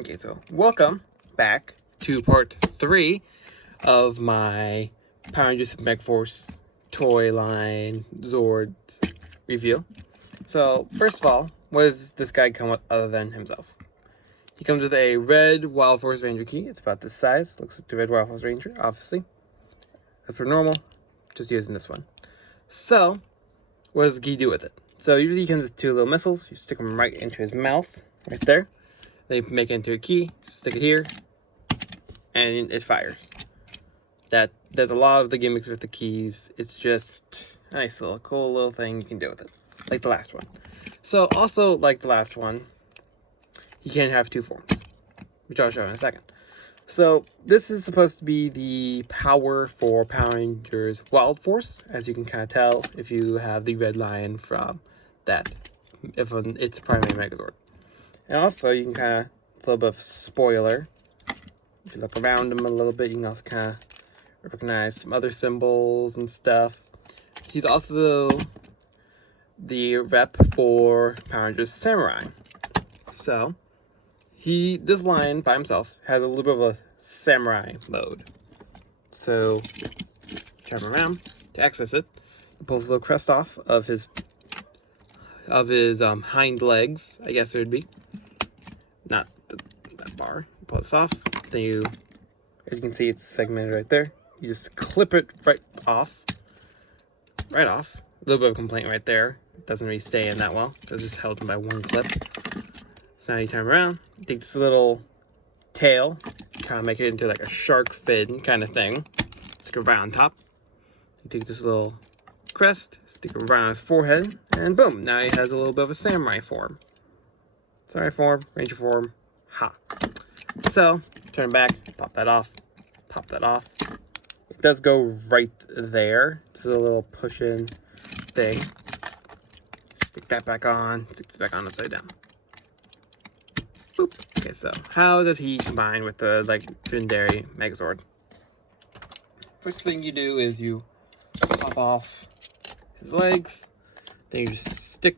Okay, so welcome back to part 3 of my Power Rangers Megaforce toy line Zord review. So, first of all, what does this guy come with other than himself? He comes with a red Wildforce Ranger key. It's about this size. Looks like the red Wildforce Ranger, obviously. As per normal, just using this one. So, what does the key do with it? So, usually he comes with 2 little missiles. You stick them right into his mouth, right there. They make it into a key, stick it here, and it fires. There's a lot of the gimmicks with the keys. It's just a nice little cool little thing you can do with it, like the last one. So also like the last one, you can have 2 forms, which I'll show in a second. So this is supposed to be the power for Power Rangers Wildforce, as you can kind of tell if you have the red lion from that, if it's a primary Megazord. And also, you can kind of, a little bit of spoiler, if you look around him a little bit, you can also kind of recognize some other symbols and stuff. He's also the rep for Power Rangers Samurai. So, this line by himself has a little bit of a samurai mode. So, turn him around to access it. He pulls a little crest off of his hind legs, I guess it would be. Not that bar. You pull this off. Then you, as you can see, it's segmented right there. You just clip it right off. Right off. A little bit of a complaint right there. It doesn't really stay in that well. It's just held in by one clip. So now you turn around. You take this little tail, kind of make it into like a shark fin kind of thing. Stick it right on top. You take this little crest, stick it right on his forehead, and boom! Now he has a little bit of a samurai form. Samurai form, Ranger form, ha. So, turn back, pop that off, pop that off. It does go right there. This is a little push-in thing. Stick that back on, stick this back on upside down. Boop. Okay, so how does he combine with the legendary Megazord? First thing you do is you pop off his legs, then you just stick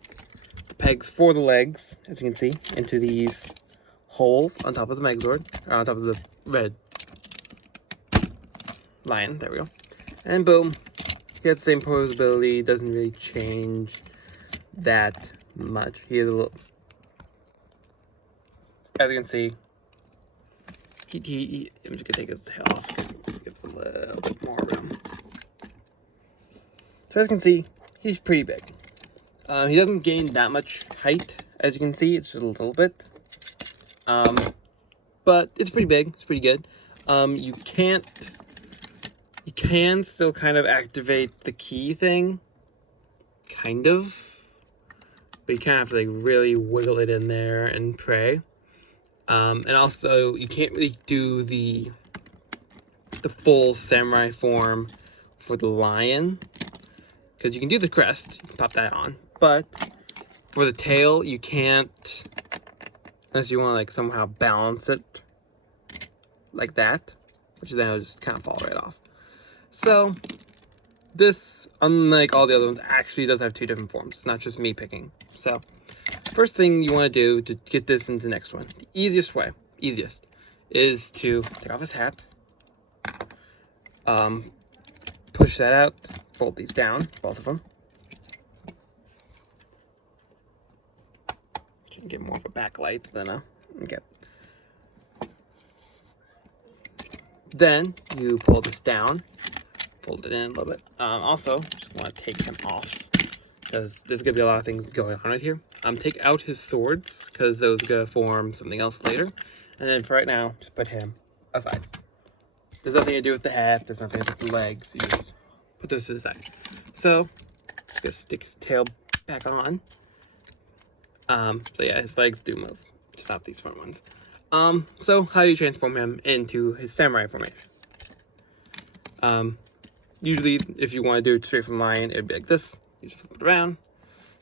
the pegs for the legs, as you can see, into these holes on top of the Megazord, or on top of the red lion. There we go. And boom, he has the same posability. Doesn't really change that much. He has a little, as you can see, I'm just gonna take his tail off. Give us a little bit more room. So as you can see, he's pretty big. He doesn't gain that much height, as you can see. It's just a little bit. But it's pretty big. It's pretty good. You can still kind of activate the key thing. Kind of. But you kind of have to like really wiggle it in there and pray. And also, you can't really do the full samurai form for the lion. Because you can do the crest, you can pop that on. But for the tail, you can't, unless you want to like somehow balance it like that, which then it'll just kind of fall right off. So this, unlike all the other ones, actually does have 2 different forms. It's not just me picking. So first thing you want to do to get this into the next one, the easiest, is to take off his hat, push that out, fold these down, both of them. Should get more of a backlight than a, okay. Then you pull this down, fold it in a little bit. Also, just want to take him off, because there's going to be a lot of things going on right here. Take out his swords, because those are going to form something else later. And then for right now, just put him aside. There's nothing to do with the hat, there's nothing to do with the legs, you just put this to the side. So, just gonna stick his tail back on. So yeah, his legs do move, just not these front ones. So how do you transform him into his samurai formation? Usually, if you want to do it straight from lion, it'd be like this. You just flip it around,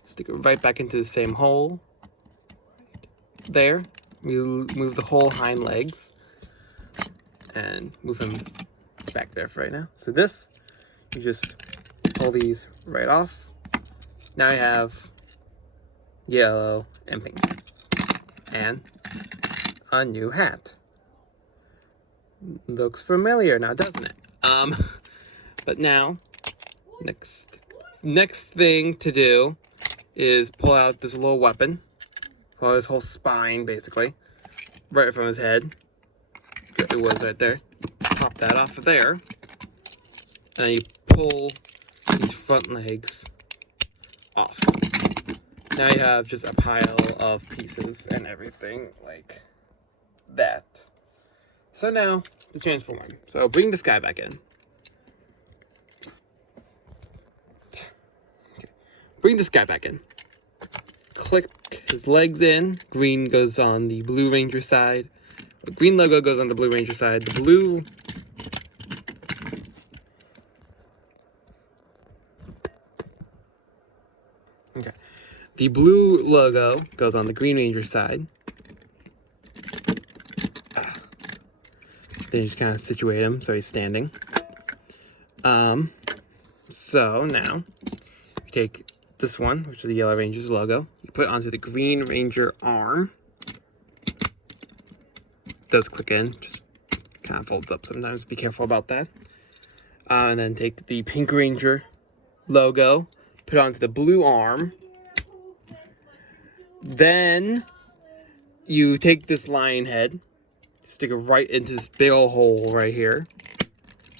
stick it right back into the same hole. There, you move the whole hind legs, and move him back there for right now. So this, you just pull these right off. Now you have yellow and pink. And a new hat. Looks familiar now, doesn't it? But now, next thing to do is pull out this little weapon. Pull out his whole spine, basically. Right from his head. It was right there. Pop that off of there. And then you pull these front legs off. Now you have just a pile of pieces and everything like that. So now, the transform. So bring this guy back in. Okay. Bring this guy back in. Click his legs in. Green goes on the Blue Ranger side. The green logo goes on the Blue Ranger side. The blue... Okay. The blue logo goes on the Green Ranger side. Then you just kind of situate him so he's standing. So now you take this one, which is the Yellow Ranger's logo. You put it onto the Green Ranger arm. It does click in, just kind of folds up sometimes. Be careful about that. And then take the Pink Ranger logo, put it onto the blue arm. Then you take this lion head, stick it right into this big old hole right here.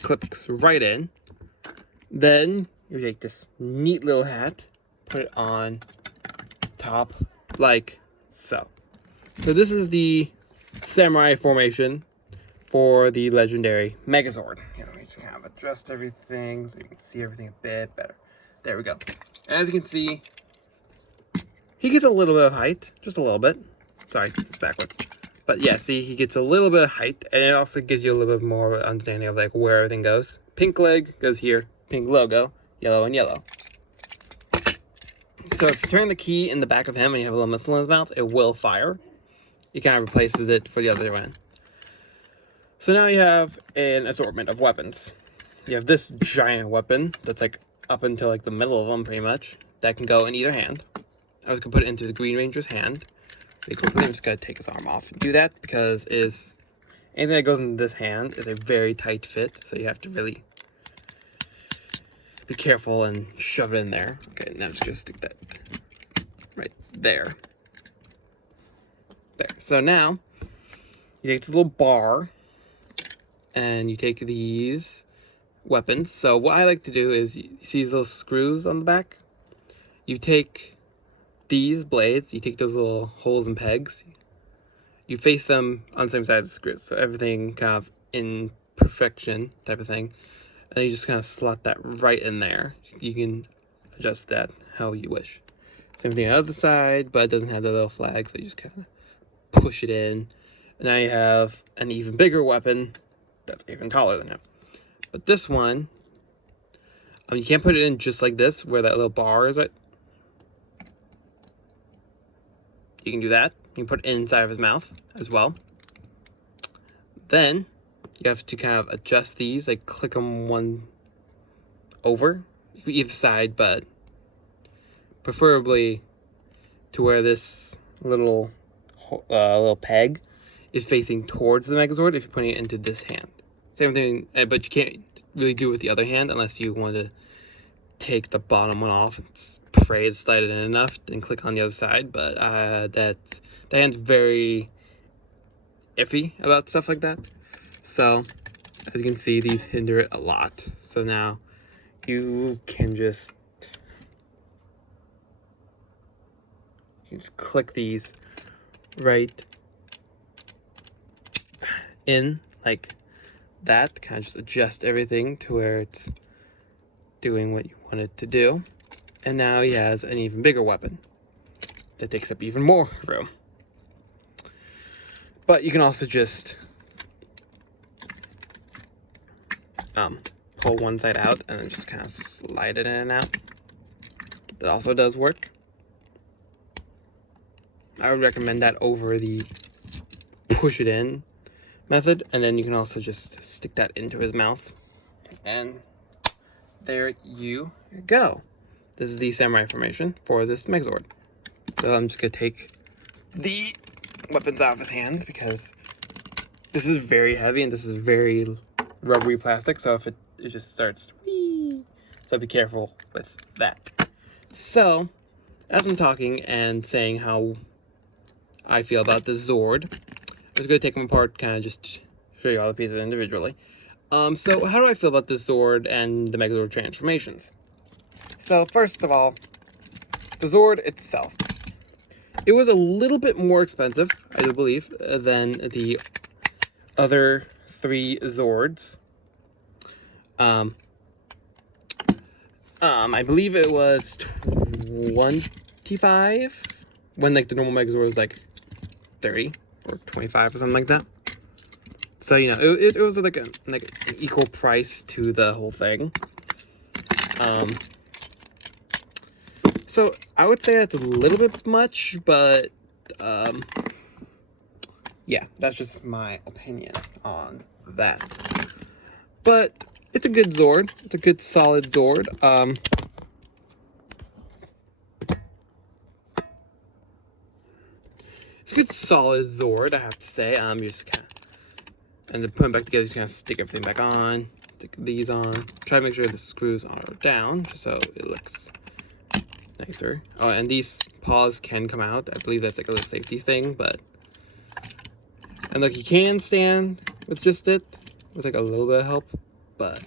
Clips right in. Then you take this neat little hat, put it on top like so. So this is the samurai formation for the legendary Megazord. You know, just kind of adjust everything so you can see everything a bit better. There we go. As you can see, he gets a little bit of height, just a little bit. Sorry, it's backwards. But yeah, see, he gets a little bit of height, and it also gives you a little bit more of an understanding of like where everything goes. Pink leg goes here, pink logo, yellow and yellow. So if you turn the key in the back of him and you have a little missile in his mouth, it will fire. It kind of replaces it for the other one. So now you have an assortment of weapons. You have this giant weapon that's like up until like the middle of them pretty much. That can go in either hand. I was going to put it into the Green Ranger's hand. Really quickly, I'm just going to take his arm off and do that because anything that goes in this hand is a very tight fit. So you have to really be careful and shove it in there. Okay, now I'm just going to stick that right there. There. So now, you take this little bar and you take these weapons. So what I like to do is, you see these little screws on the back? You take these blades, you take those little holes and pegs, you face them on the same side as the screws. So everything kind of in perfection type of thing. And then you just kind of slot that right in there. You can adjust that how you wish. Same thing on the other side, but it doesn't have the little flag, so you just kind of push it in. And now you have an even bigger weapon that's even taller than it. But this one, you can't put it in just like this, where that little bar is right. You can do that. You can put it inside of his mouth as well. Then you have to kind of adjust these, like click them one over, either side, but preferably to where this little peg is facing towards the Megazord if you're putting it into this hand. Same thing, but you can't really do it with the other hand unless you want to take the bottom one off and pray to slide it in enough, then click on the other side. But that hand's very iffy about stuff like that. So as you can see, these hinder it a lot. So now you can just click these right in like that. Kind of just adjust everything to where it's doing what you want it to do. And now he has an even bigger weapon that takes up even more room. But you can also just pull one side out and then just kind of slide it in and out. That also does work. I would recommend that over the push it in method. And then you can also just stick that into his mouth. And there you go. This is the samurai formation for this Megazord. So I'm just going to take the weapons out of his hand, because this is very heavy and this is very rubbery plastic, so if it just starts to whee, so be careful with that. So, as I'm talking and saying how I feel about the Zord, I'm just going to take them apart, kind of just show you all the pieces individually. So how do I feel about the Zord and the Megazord transformations? So first of all, the Zord itself. It was a little bit more expensive, I do believe, than the other 3 Zords. I believe it was 25 when like the normal Megazord was like 30 or 25 or something like that. So you know, it was like an equal price to the whole thing. So I would say that's a little bit much, but yeah, that's just my opinion on that. But it's a good Zord. It's a good solid Zord. It's a good solid Zord, I have to say. Just kind of, and then putting it back together, just kind of stick everything back on. Stick these on. Try to make sure the screws are down, just so it looks nicer. Oh, and these paws can come out. I believe that's like a little safety thing, but... And look, he can stand with just it, with like a little bit of help, but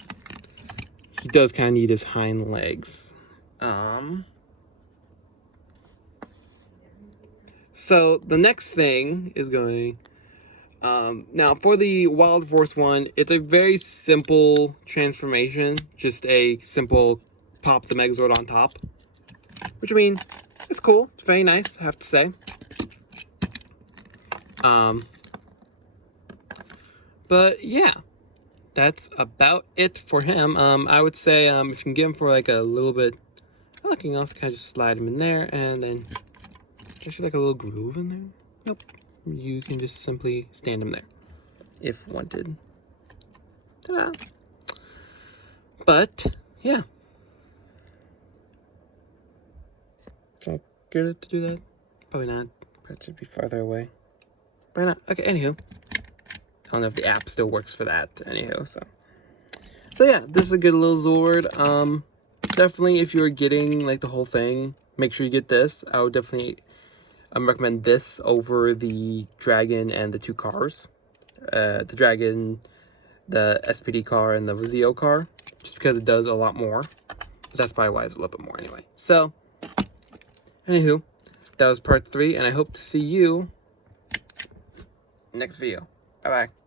he does kind of need his hind legs. So the next thing is going... now for the Wildforce one, it's a very simple transformation. Just a simple pop the Megazord on top. Which, I mean, it's cool. It's very nice, I have to say. But yeah, that's about it for him. I would say if you can get him for like a little bit, nothing else, kind of just slide him in there, and then actually like a little groove in there. Nope, you can just simply stand him there if wanted. Ta-da! But yeah, can I get it to do that? Probably not. Probably should be farther away. Probably not. Okay, anywho. I don't know if the app still works for that. Anywho, so yeah, this is a good little Zord. Definitely if you're getting like the whole thing, make sure you get this. I would definitely recommend this over the Dragon and the 2 cars. The Dragon, the SPD car, and the Zeo car. Just because it does a lot more. But that's probably why it's a little bit more anyway. So, anywho, that was part 3, and I hope to see you next video. Bye-bye.